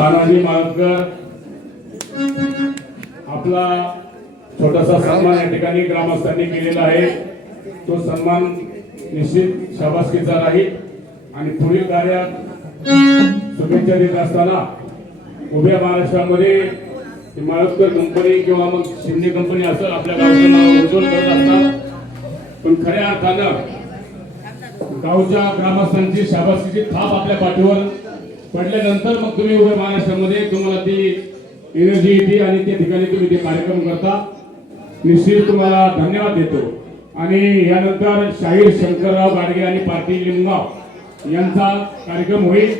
तानाजी माळकर. आपला छोटासा सन्मान या ठिकाणी ग्रामस्थांनी केलेला आहे. तो सन्मान निश्चित शाबासकीचा राहील. आणि पुढील कार्यात शुभेच्छा देत असताना उभ्या महाराष्ट्रामध्ये ही कंपनी किंवा मग शिंदे कंपनी असं आपल्या गावचं नाव उज्ज्वल करत असतात. पण खऱ्या अर्थानं गावच्या ग्रामस्थांची शाबासकीची थाप आपल्या पाठीवर पडल्यानंतर मग तुम्ही उभ्या महाराष्ट्रामध्ये तुम्हाला ती एनर्जी येते आणि त्या ठिकाणी तुम्ही ते कार्यक्रम करता. निश्चित तुम्हाला धन्यवाद देतो. आणि यानंतर शाहीर शंकरराव गाडगे आणि पाटील लिंबगाव यांचा कार्यक्रम होईल.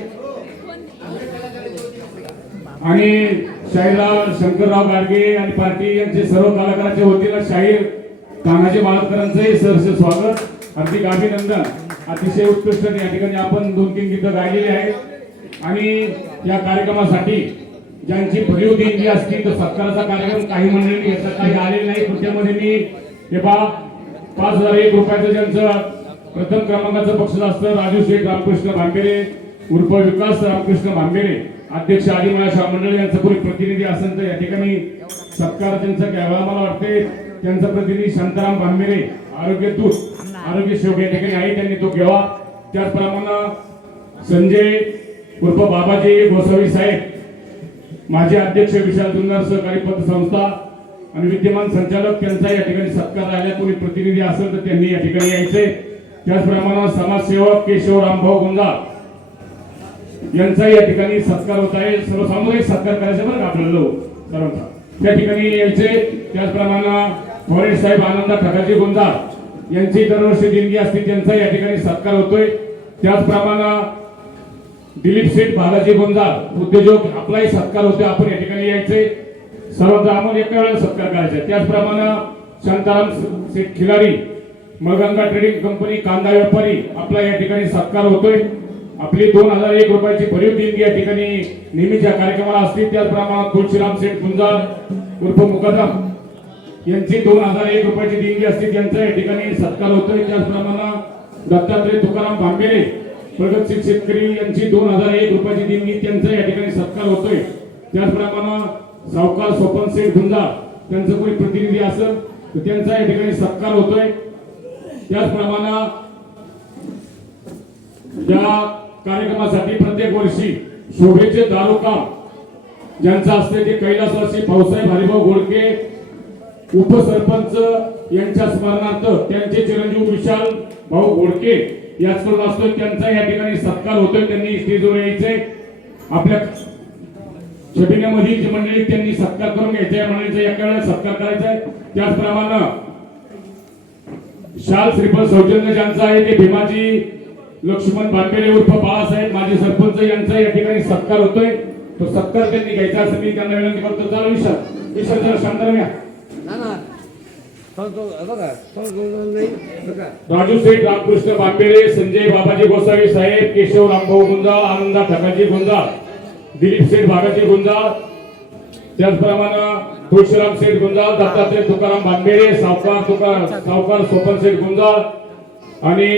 आणि शाहीरराव शंकरराव गाडगे आणि पार्टी यांचे सर्व कलाकारांच्या वतीनं शाहीर तानाजी महाराजकरांचंही सहर्ष स्वागत. हार्दिक अभिनंदन. अतिशय उत्कृष्ट या ठिकाणी आपण दोन तीन गीतं गायलेली आहेत. आणि या कार्यक्रमासाठी ज्यांची भरीव देणगी असतील तर सत्काराचा कार्यक्रम काही मंडळी घेतला काही आले नाही. त्याच्यामध्ये त्यामध्ये मी हे बा पाच हजार एक रुपयाचं ज्यांचं प्रथम क्रमांकाचं बक्षीस असतं राजू शेठ रामकृष्ण भांबेरे उर्फ विकास रामकृष्ण भांबेरे अध्यक्ष आदिमळा शाह मंडळ यांचं कोणी प्रतिनिधी असेल तर या ठिकाणी सत्कार त्यांचा घ्यावा मला वाटते त्यांचा प्रतिनिधी शांताराम भांबेरे आरोग्य दूत आरोग्य सेवक या ठिकाणी आहे त्यांनी तो घ्यावा. त्याचप्रमाणे संजय उर्फ बाबाजी गोसावी साहेब माझे अध्यक्ष विशाल जुन्नर सहकारी पतसंस्था आणि विद्यमान संचालक त्यांचा या ठिकाणी सत्कार राहिला. कोणी प्रतिनिधी असेल तर त्यांनी या ठिकाणी यायचे. त्याचप्रमाणे समाजसेवक केशव रामभाऊ गुंजाळ यांचा या ठिकाणी सत्कार होत आहे. सर्व सामूहिक सत्कार करायचा बरं आपल्याला लोक सर्वांचा. त्या ठिकाणी यायचे. त्याचप्रमाणे फॉरेस्ट साहेब आनंद ठकाजी गुंजाळ यांची दरवर्षी दिनगी असते. त्यांचा या ठिकाणी सत्कार होतोय. त्याचप्रमाणे दिलीप शेठ बालाजी गोंजाळ उद्योजक आपलाही सत्कार होते आपण या ठिकाणी यायचे सर्व ब्राह्मण एका वेळेला सत्कार करायचा. त्याचप्रमाणे शांताराम शेठ खिलारी मळगंगा ट्रेडिंग कंपनी कांदा व्यापारी आपला या ठिकाणी सत्कार होतोय. आपली दोन हजार एक रुपयाची भरीव देणगी या ठिकाणी नेहमीच्या कार्यक्रमाला असतील त्याचप्रमाणे तुळशीराम शेठ गुंजाळ उर्फ मुकदम यांची दोन हजार एक रुपयाची देणगी असते त्यांचा या ठिकाणी सत्कार होतोय. त्याचप्रमाणे दत्तात्रय तुकाराम भांबेरे प्रगतशील शेतकरी यांची दोन हजार एक रुपयाची देणगी त्यांचा या ठिकाणी सत्कार होतोय. त्याचप्रमाणे सावकार स्वपन शेठ गुंजा त्यांचं कोणी प्रतिनिधी असेल तर त्यांचा या ठिकाणी सत्कार होतोय. त्याचप्रमाणे या कार्यक्रमासाठी प्रत्येक वर्षी शोभेचे दारू ज्यांचं असते ते कैलासवासी भाऊसाहेब हरिभाऊ घोडके उपसरपंच यांच्या स्मरणार्थ त्यांचे चिरंजीव विशाल भाऊ घोडके असतो त्यांचा या ठिकाणी सत्कार होतोय त्यांनी स्टेजवर यायचे आपल्या छबिन्यामध्ये जी मंडळी त्यांनी सत्कार करून घ्यायचा या मंडळीचा एका वेळेला सत्कार करायचा आहे. त्याचप्रमाणे शाल श्रीफळ सौजन्य ज्यांचा आहे ते भीमाजी लक्ष्मण बांबेरे उर्फ बाळासाहेब माजी सरपंच यांचा या ठिकाणी सत्कार होतोय. तो सत्कार त्यांनी घ्यायचा असं मी त्यांना विनंती करतो. चला विशाल विशाल जरा शांत घ्या ना ना फोन करू बघा फोन करू नाही बघा राजू शेठ रामकृष्ण बांबेरे संजय बाबाजी गोसावी साहेब केशव रामभाऊ गुंजाळ आनंदा ठकाजी गुंजाळ दिलीप शेठ बाबाजी गुंजाळ त्याचप्रमाणे तुळशीराम शेठ गुंजाळ दत्तात्रय तुकाराम बांबेरे सावकार तुकार सावकार सोपन शेठ गुंजाळ आणि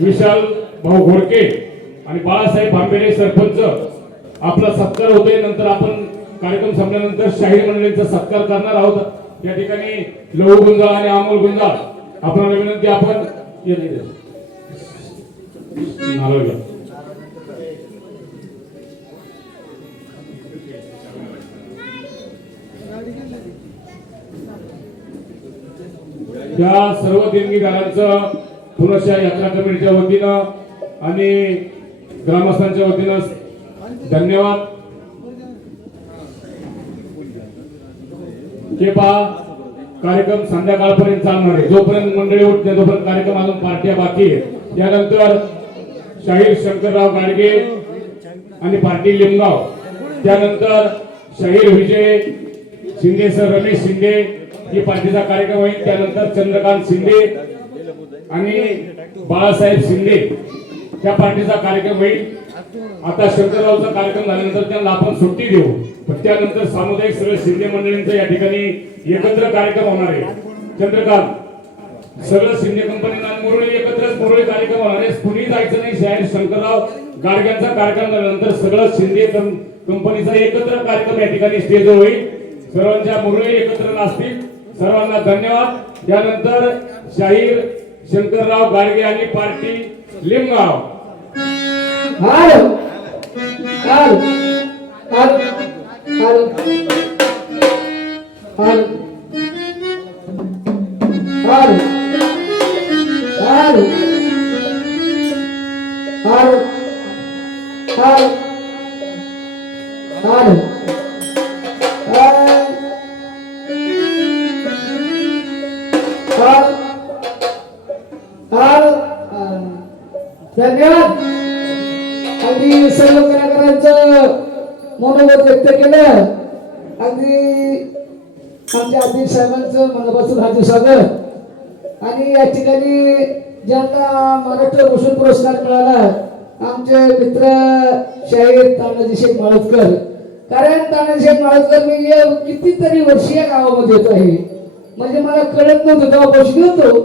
विशाल भाऊ घोडके आणि बाळासाहेब बांबेरे सरपंच. आपला सत्कार होते नंतर आपण कार्यक्रम संपल्यानंतर शाहीर मंडळींचा सत्कार करणार आहोत. या ठिकाणी लहू गुंजाळ आणि अमोल गुंजाळ आपल्याला विनंती आपण त्या या सर्व देणगीदारांचं पुनशा यात्रा कमिटीच्या वतीनं आणि ग्रामस्थांच्या वतीनं धन्यवाद. हे पहा कार्यक्रम संध्याकाळपर्यंत चालणार आहे. जोपर्यंत मंडळी उठते तोपर्यंत कार्यक्रम अजून पार्ट्या बाकी आहेत. त्यानंतर शाहीर शंकरराव गाडगे आणि पाटील लिमगाव. त्यानंतर शाहीर विजय शिंदे सर रमेश शिंदे ही पार्टीचा कार्यक्रम होईल. त्यानंतर चंद्रकांत शिंदे आणि बाळासाहेब शिंदे. त्या पार्टीचा कार्यक्रम होईल. आता शंकररावचा कार्यक्रम झाल्यानंतर त्यांना आपण सुट्टी देऊ. पण त्यानंतर सामुदायिक सगळे शिंदे मंडळींचा या ठिकाणी एकत्र कार्यक्रम होणार आहे. चंद्रकांत सगळं शिंदे कंपनी मुरळी एकत्रच मुरळी कार्यक्रम होणार आहे. कुणी जायचं नाही शाहीर शंकरराव गाडग्यांचा कार्यक्रम झाल्यानंतर सगळं शिंदे कंपनीचा एकत्र कार्यक्रम या ठिकाणी स्टेजवर होईल. सर्वांच्या मुरळी एकत्र नाचतील सर्वांना धन्यवाद. त्यानंतर शाहीर शंकरराव गाडगे आणि पार्टी लिमगाव. ஆறு ஆறு ஆறு ஆறு ஆறு शाहीर तानाजी शेख माळतकर. कारण तानाजी शेख माळतकर मी कितीतरी वर्ष या गावामध्ये येतो आहे. म्हणजे मला कळत नव्हतं तेव्हा बसलो होतो.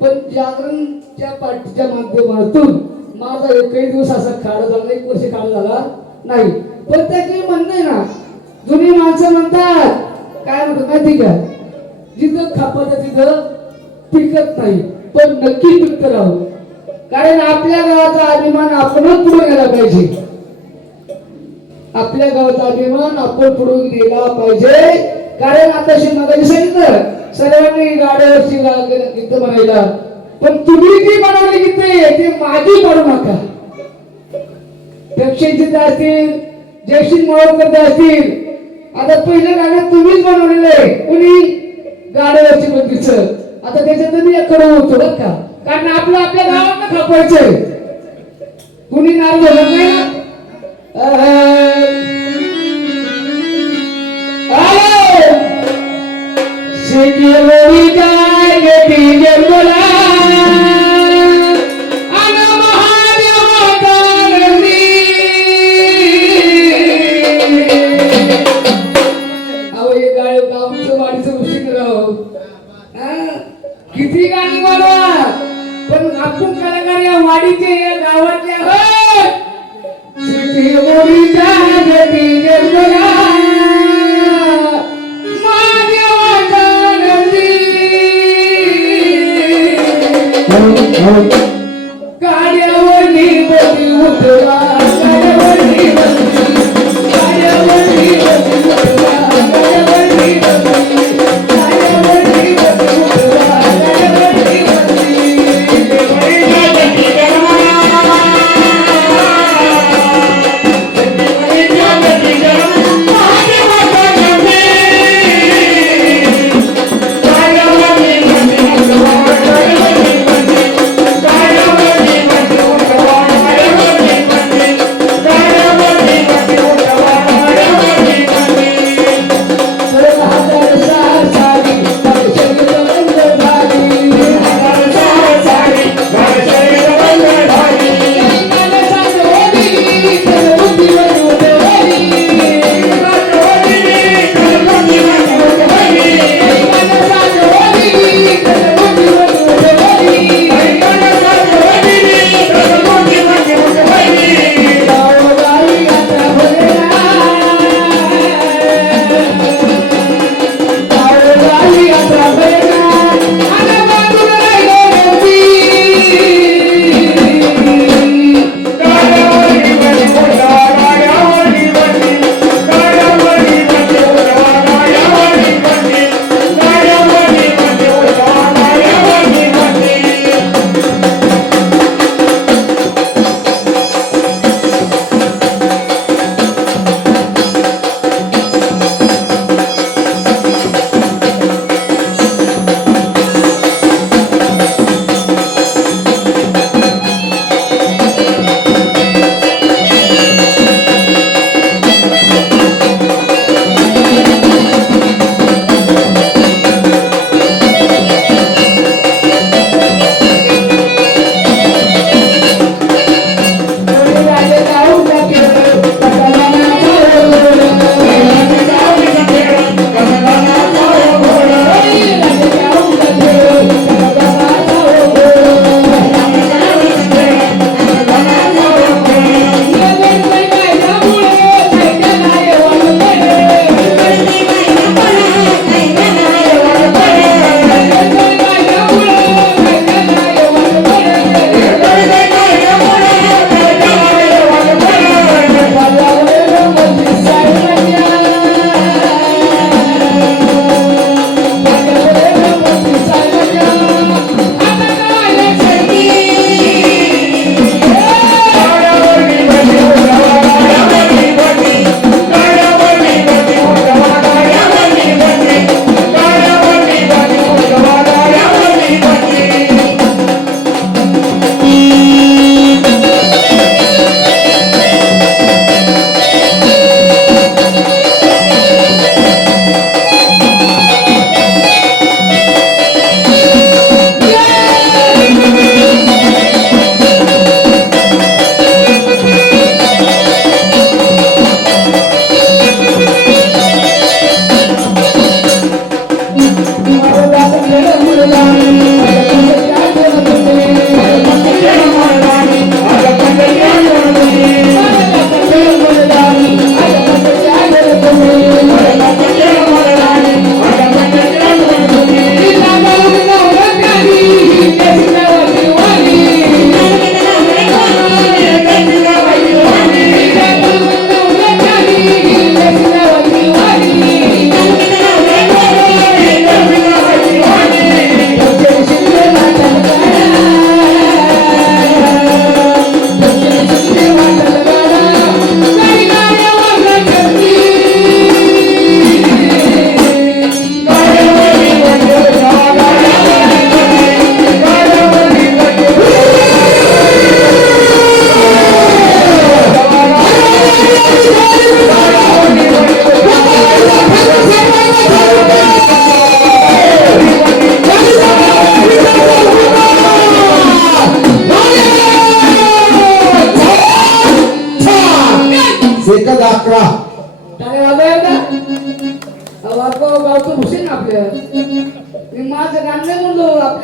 पण जागरणच्या पार्टीच्या माध्यमातून माझा एकही दिवस असा खाडा झाला एक वर्ष खाडा झाला नाही. पण त्याचे म्हणणं आहे ना जुनी माणसं म्हणतात काय म्हणतात माहिती का? जिथं खापत तिथं पिकत नाही पण नक्की पिकत राहू कारण आपल्या गावाचा अभिमान आपणच पुढे गेला पाहिजे. आपल्या गावाचा अभिमान आपण पुढून गेला पाहिजे. कारण आता शिवनगरी सांगितलं सर्वांनी गाड्यावरची गा- म्हणायला पण तुम्ही ती बनवली गीते ते माझी बनवू नका. दक्षिणचे असतील जयश्री मावळकर असतील आता पहिलं गाणं तुम्हीच बनवलेलं आहे. कुणी? गाड्यावरची बंदीच. आता त्याच्यात मी कडू होतो बघ का? कारण आपलं आपल्या गावात खापायचंय कुणी नाव धरत नाही ना? किती गाणी बोलवा? पण आपण कलाकार या वाडीचे या the more you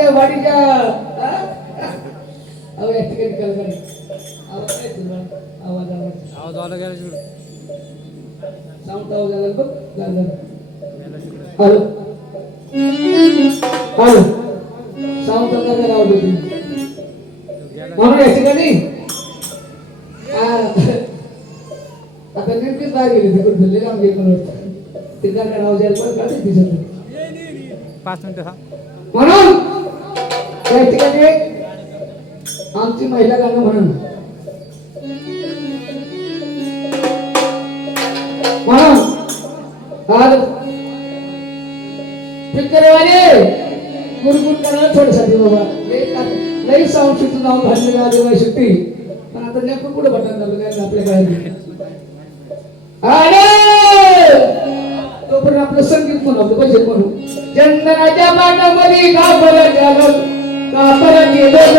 आपल्या वाडीच्या? अहो या ठिकाणी कल्पना आवाज काय तुला आवाज आवाज आवाज आला गेला साऊंड आवाज आला बघ गाणं हॅलो. हॅलो. साऊंड आला का आवाज होती म्हणून या ठिकाणी? आता नेमकीच बाहेर गेली तिकडे धरले ना आमच्या इकडून ते गाणं आवाज यायला पण काढते तिच्यातून पाच मिनिटं हा. म्हणून या ठिकाणी आमची महिला गाणं म्हणून. म्हणून आज पिकरवाले गुरगुर करायला थोडसाठी बाबा. लई- साऊंड सुटून नाव घातलेलं आदिवासी सुट्टी पण आता नेमकं कुठं बटन झालं काय आपल्या काय आणि तोपर्यंत आपलं संगीत म्हणून आपलं भजन म्हणून चंदनाच्या पाटामध्ये कापर जगल कापर केलं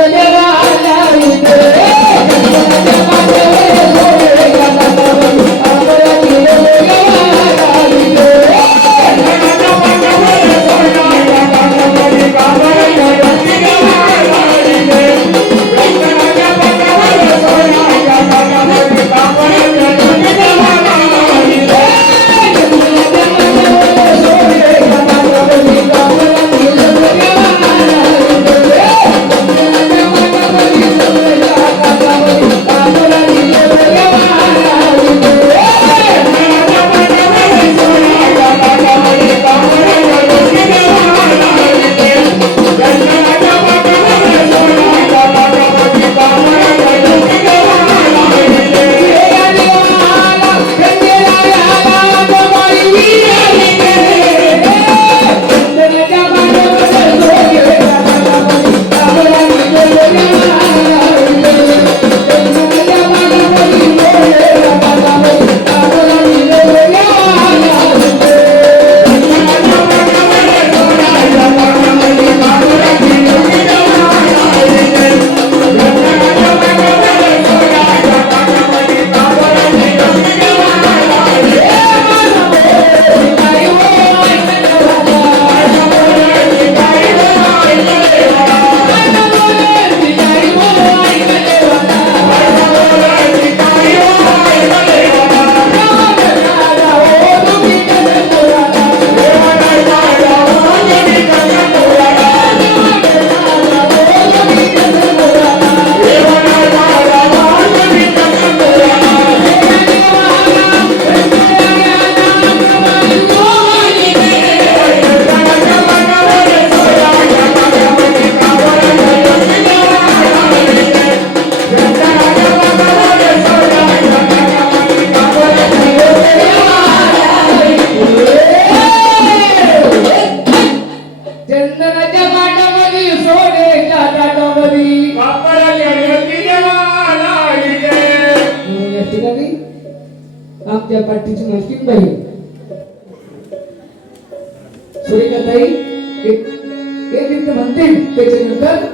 म्हणतील त्याच्यानंतर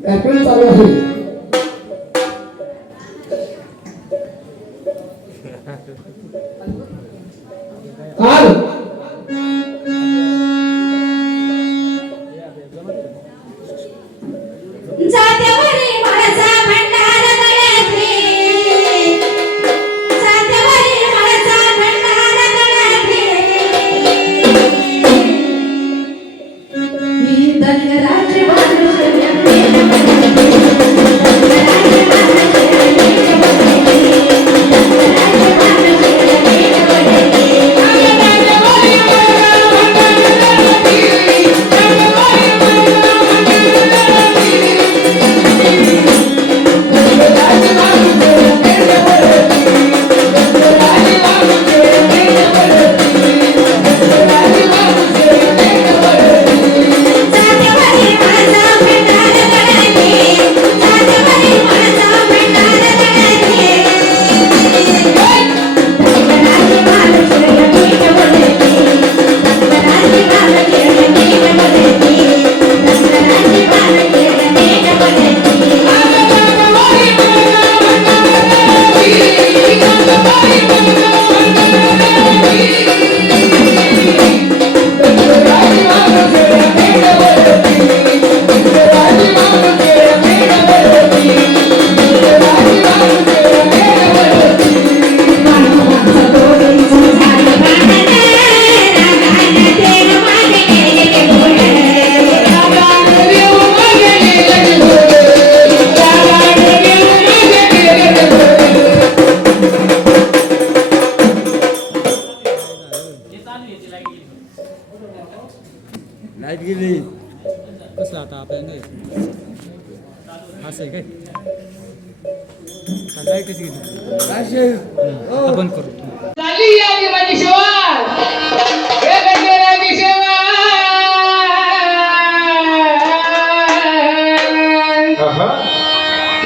व्याकरण चालू होईल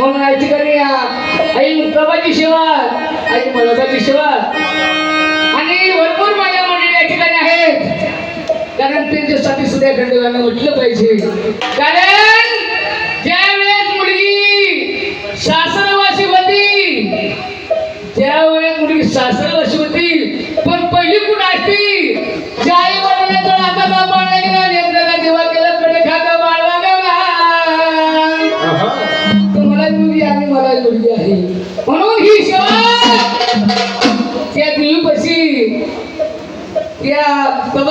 म्हणून आयची ठिकाणी या आई प्रभाची सेवा आई मळबाची सेवा आणि भरपूर माझ्या मंडळी या ठिकाणी आहेत. कारण त्यांच्यासाठी सुद्धा खंडोबांना म्हटलं पाहिजे. कारण ज्यावेळेस मुलगी सासरवाशी होती त्यावेळेस मुलगी सासरवाशी होती पण पहिली कुठं असती?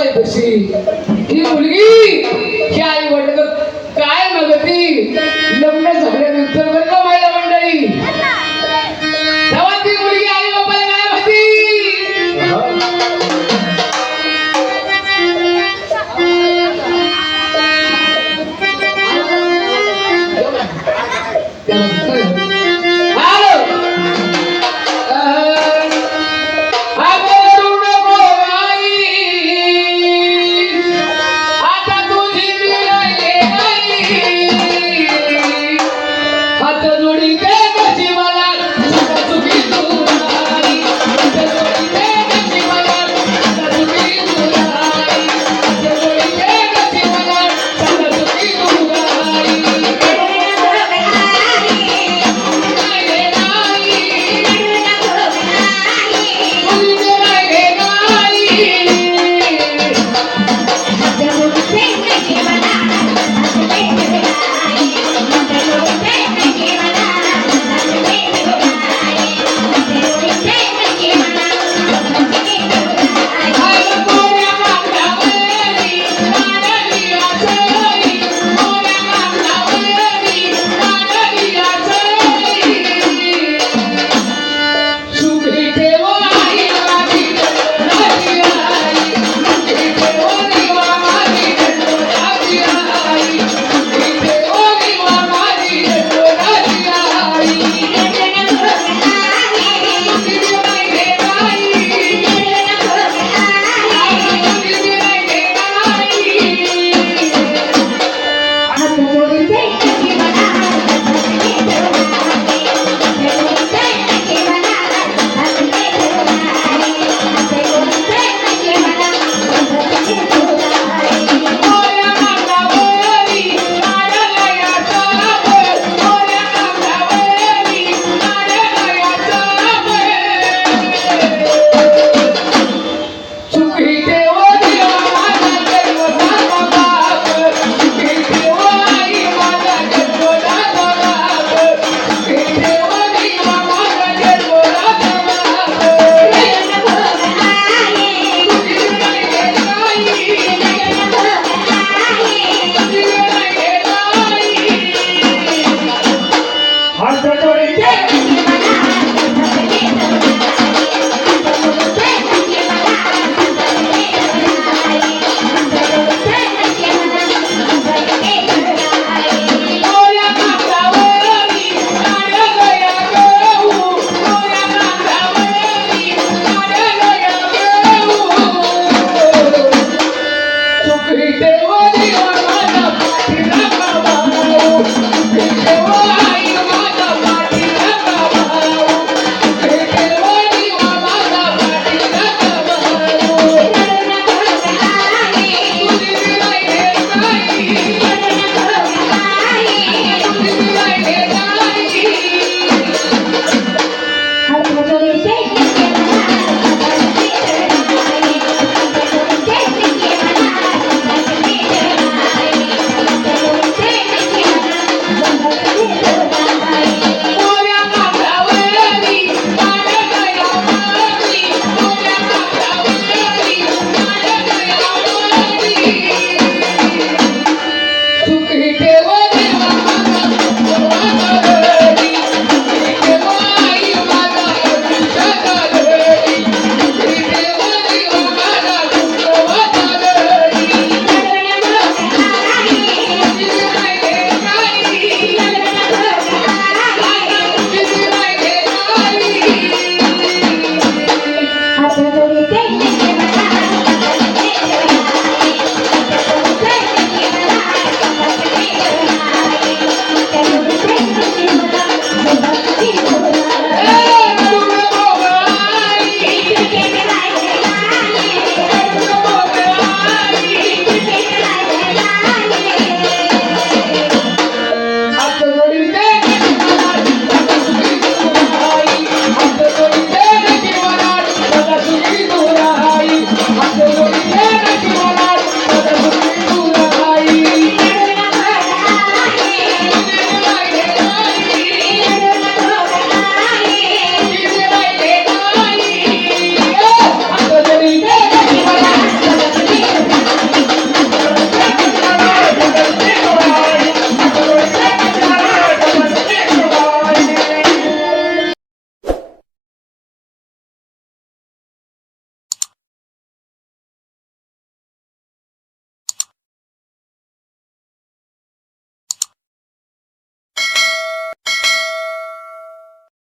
कबाईपाशी ही मुलगी ही आई वडील काय मागती